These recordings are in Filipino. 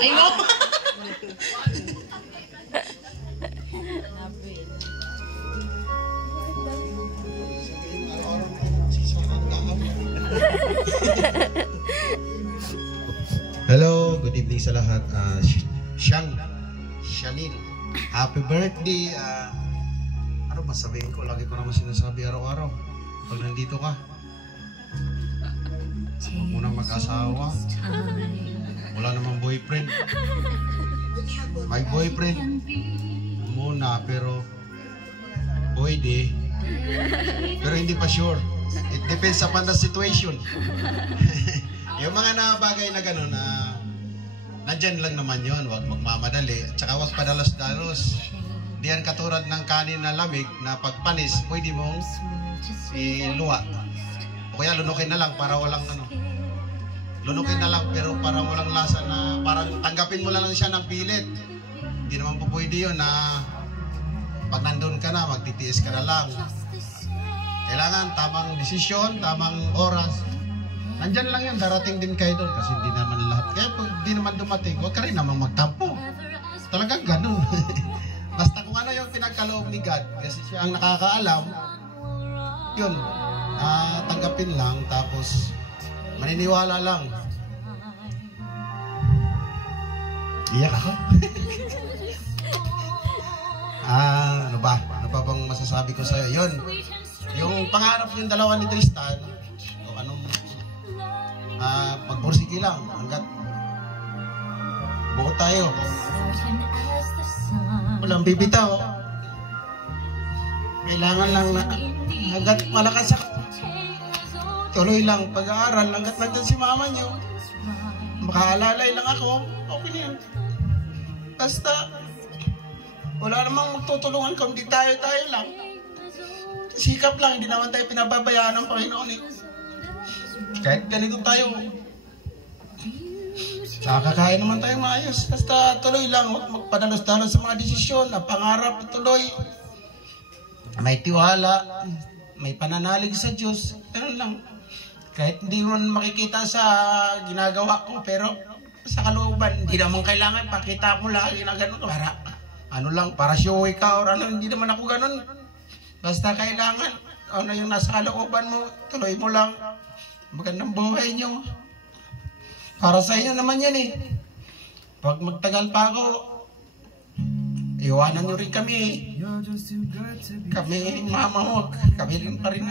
Ay, no! Hello, good evening sa lahat. Shanil, happy birthday. Ano ba sabihin ko? Lagi ko naman sinasabi araw-araw. Pag nandito ka, huwag mo nang mag-asawa. Wala namang boyfriend. May boyfriend muna, pero pwede. Pero hindi pa sure. It depends upon the situation. Yung mga bagay na gano'n na nandyan lang naman yon, huwag magmamadali, at saka huwag padalos-dalos. Diyan katulad ng kanin na lamig na pagpanis, pwede mong iluwa. O kaya lunukin na lang para walang ano. Lunukin na lang pero parang walang lasa na parang tanggapin mo lang siya ng pilit. Hindi naman po pwede yun na pag nandun ka na, magtitiis ka na lang. Kailangan tamang desisyon, tamang oras. Nandyan lang yun, darating din kayo doon kasi hindi naman lahat. Kaya pag hindi naman dumating, huwag ka rin naman magtampo. Talagang ganun. Basta kung ano yung pinagkaloob ni God, kasi siya ang nakakaalam, yun, tanggapin lang, tapos maniniwala lang. Iyak ako. Ano ba? Ano ba bang masasabi ko sa'yo? Yun, yung pangarap yung dalawa ni Tristan, o anong pagbursigi lang hanggat buo tayo, walang bibitaw. Kailangan lang na hanggat malakas ako, tuloy lang pag-aaral hanggat nandyan si mama nyo, makaalalay lang ako, okay na yan. Basta wala namang magtutulungan kung di tayo lang. Sikap lang, hindi naman tayo pinababayaan ng Panginoon eh. Kahit ganito tayo, nakakakain naman tayo maayos. Basta tuloy lang, huwag magpadalos-dalos sa mga desisyon, na pangarap tuloy. May tiwala, may pananalig sa Diyos. Ganun lang. Kahit hindi mo makikita sa ginagawa ko, pero sa kalooban, hindi naman kailangan pakita mo lagi na ganun. Para, ano lang, para showy ka or ano, hindi naman ako ganun. Basta kailangan, ano yung nasa kalooban mo, tuloy mo lang. Magandang buhay nyo. Para sa inyo naman yan eh. Pag magtagal pa ako, iwanan nyo rin kami eh. Kami, mama mo, kami rin pa rin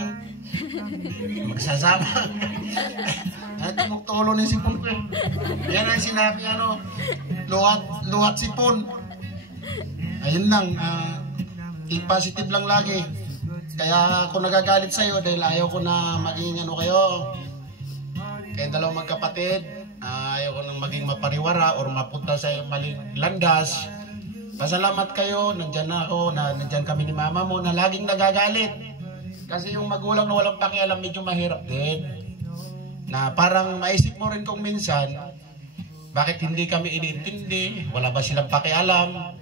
magsasama. At magtulo ni sipon ko. Yan ang sinabi, ano, luhat sipon. Ayun lang, think positive lang lagi. Kaya ako nagagalit sa'yo dahil ayaw ko na maging ano kayo. Kaya dalawang magkapatid, ayaw ko nang maging mapariwara or mapunta sa maling landas. Pasalamat kayo, nandyan na ako, nandyan kami ni mama mo na laging nagagalit. Kasi yung magulang na walang pakialam medyo mahirap din. Na parang maisip mo rin kung minsan, bakit hindi kami iniintindi, wala ba silang pakialam.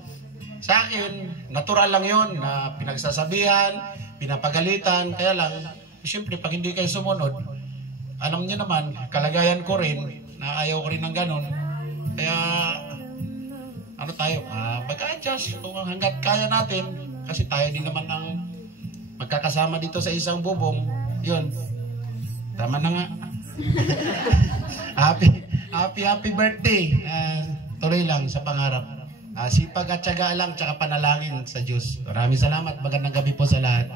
Sa akin, natural lang yon na pinagsasabihan, pinapagalitan, kaya lang, siyempre pag hindi kayo sumunod, alam niyo naman, kalagayan ko rin, na ayaw ko rin ng ganun. Kaya, ano tayo, mag-adjust kung hanggat kaya natin, kasi tayo din naman ang magkakasama dito sa isang bubong, yun, tama na nga. happy birthday. Tuloy lang sa pangarap. Sipag at tiyaga lang, tsaka panalangin sa Diyos. Maraming salamat, magandang gabi po sa lahat.